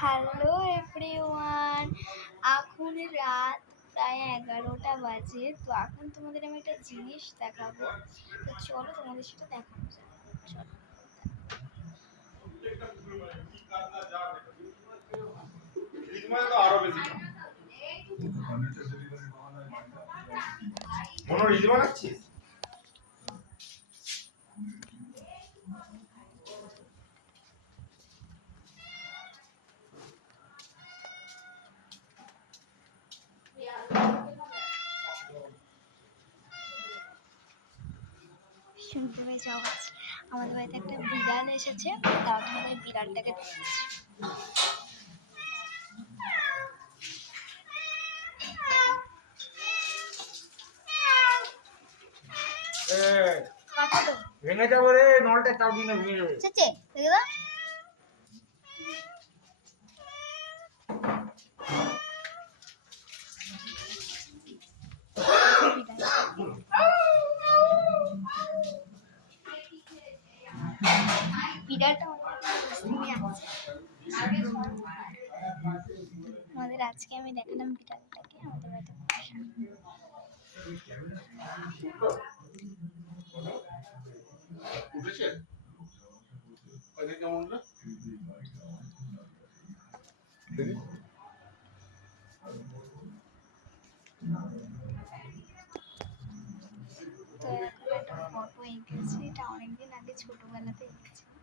Hello everyone, এখন রাত প্রায় 11টা বাজে। তো এখন তোমাদের আমি একটা জিনিস দেখাবো। তো চলো তোমাদের সেটা দেখানো যাক। চলো। শুনতে পেয়েছি আওয়াজ। আমাদের বাড়িতে একটা বিড়াল এসেছে, তাও তোমাদের বিড়ালটাকে দেখাচ্ছি। ভেঙে যাবো রে, নলটা চাপ দিনে ভেঙে যাবে। বিড়ালটা আমাদের আজকে আমি দেখালাম বিড়ালটাকে আমাদের বাড়িতে উঠেছে কেমন না তো এখন একটা ফটো এঁকেছি, এটা অনেকদিন আগে ছোটবেলাতে এঁকেছিলাম।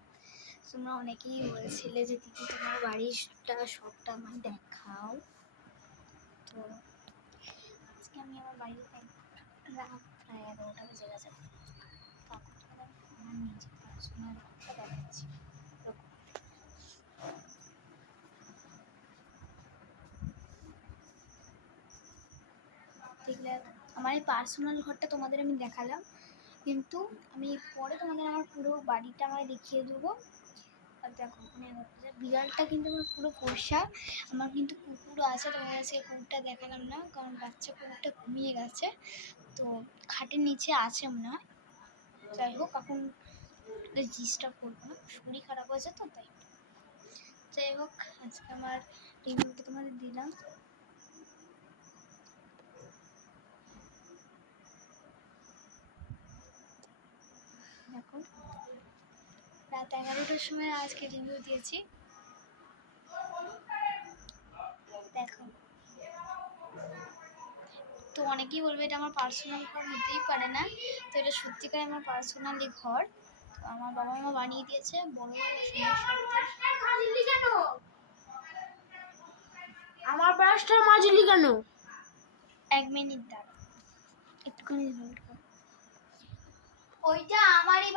তোমরা অনেকেই বলছিলে যে দিদি তোমার বাড়িটা সবটা আমায় দেখাও। তো আজকে আমি আমার বাড়িতে রাত প্রায় 11টা বেজে গেছে, তখন তোমাদের আমার নিজের পার্সোনাল ঘরটা দেখাচ্ছি। দেখলে আমার এই পার্সোনাল ঘরটা তোমাদের আমি দেখালাম, কিন্তু আমি পরে তোমাদের আমার পুরো বাড়িটা আমায় দেখিয়ে দেবো। আর দেখো বিড়ালটা কিন্তু আমার পুরো পোষা। আমার কিন্তু কুকুরও আছে, তোমাদের আজকে কুকুরটা দেখালাম না কারণ বাচ্চা কুকুরটা ঘুমিয়ে গেছে। তো খাটের নিচে আছে না, যাই হোক এখন ডিস্টার্ব করবো না, শরীর খারাপ হয়েছে তো তাই। যাই হোক আজকে আমার রিভিউটা তোমাদের দিলাম। দেখো রাত 11টার সময় আজকে রিভিউ দিয়েছি। দেখো তো অনেকেই বলবে এটা আমার পার্সোনাল ঘর, হতেই পারে না। তো এটা সত্যিকার আমার পার্সোনালি ঘর। তো আমার বাবা মা বানিয়ে দিয়েছে, বড় আমার ব্রাশটা মাজলি কেন? 1 মিনিট দাঁড়া, একটুখানি হোল্ড কর। ওইটা আমারই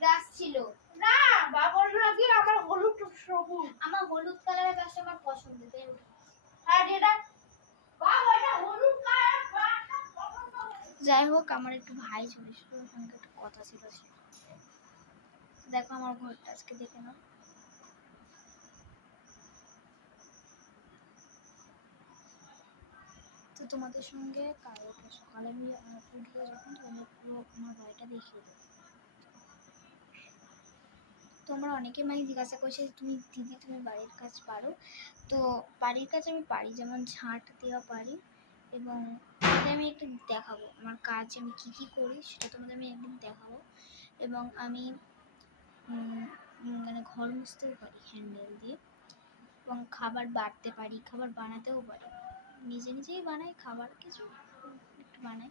ব্রাশ ছিল না, বাবার নাকি আমার হলুদ সবুজ। আমার হলুদ কালারের ব্রাশটা আমার পছন্দ, তাই ওটা। হ্যাঁ যেটা বাবা এটা হলুদ কালার ব্রাশটা পছন্দ। যাই হোক আমার একটু ভাই চলে এসেছিল, ওর সঙ্গে একটু কথা ছিল। দেখো আমার ঘরটা আজকে দেখে নাও। তো তোমাদের সঙ্গে কালকে সকালে আমি উঠবো যখন, তোমাদের পুরো আমার বাড়িটা দেখিয়ে দেবো। তোমরা অনেকে আমাকে জিজ্ঞাসা করছে তুমি দিদি তুমি বাড়ির কাজ পারো? তো বাড়ির কাজ আমি পারি, যেমন ঝাঁট দেওয়া পারি, এবং তোমাদের আমি একটু দেখাবো আমার কাজ আমি কী কী করি, সেটা তোমাদের আমি একদিন দেখাবো। এবং আমি মানে ঘর মুছতেও পারি হ্যান্ডেল দিয়ে, এবং খাবার বাড়তে পারি, খাবার বানাতেও পারি, নিজে নিজেই বানাই খাবার, কিছু একটু বানাই,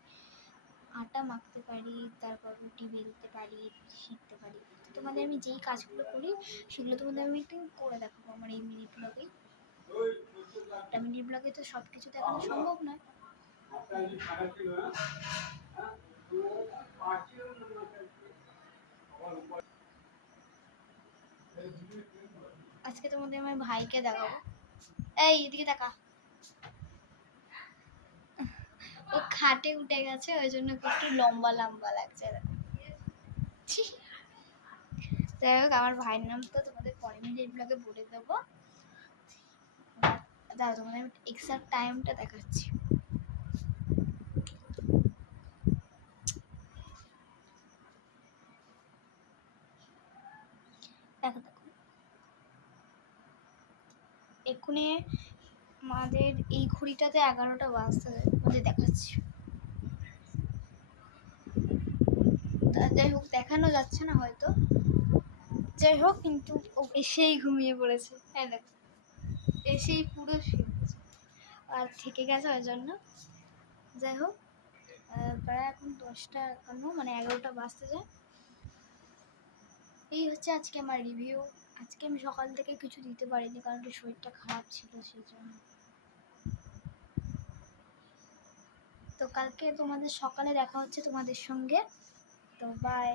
আটা মাখতে পারি, তারপর রুটি বেলতে পারি, শিখতে পারি। তোমাদের আমি যেই কাজগুলো করি সেগুলো তোমাদের আমি একটু করে দেখাবো আমার এই মিনি ব্লগেই। একটা মিনি ব্লগে তো সব কিছু দেখানো সম্ভব নয়। আজকে তোমাদের আমার ভাইকে দেখাবো। এই এদিকে দেখা, ও খাটে উঠে গেছে, ওই জন্য একটু লম্বা লম্বা লাগছে। যাই হোক আমার ভাইয়ের নাম তো তোমাদের পরে মিনিট ব্লগে বলে দেবো। দাঁড়া তোমাদের আমি এক্সাক্ট টাইমটা দেখাচ্ছি। দেখো দেখো এক্ষুনি আমাদের এই ঘড়িটাতে 11টা বাজতে আমাদের দেখাচ্ছি। যাই হোক, দেখানো যাচ্ছে না হয়তো, যাই হোক, কিন্তু ও এসেই ঘুমিয়ে পড়েছে। হ্যাঁ দেখো, এসেই পুরো শুয়ে পড়েছে আর থেকে গেছে ওই জন্য। যাই হোক, প্রায় এখন 10টা 51, মানে 11টা বাজতে যায়। এই হচ্ছে আজকে আমার রিভিউ। আজকে আমি সকাল থেকে কিছু দিতে পারিনি কারণ একটু শরীরটা খারাপ ছিল, সেই জন্য। তো কালকে তোমাদের সকালে দেখা হচ্ছে তোমাদের সঙ্গে। তো বাই।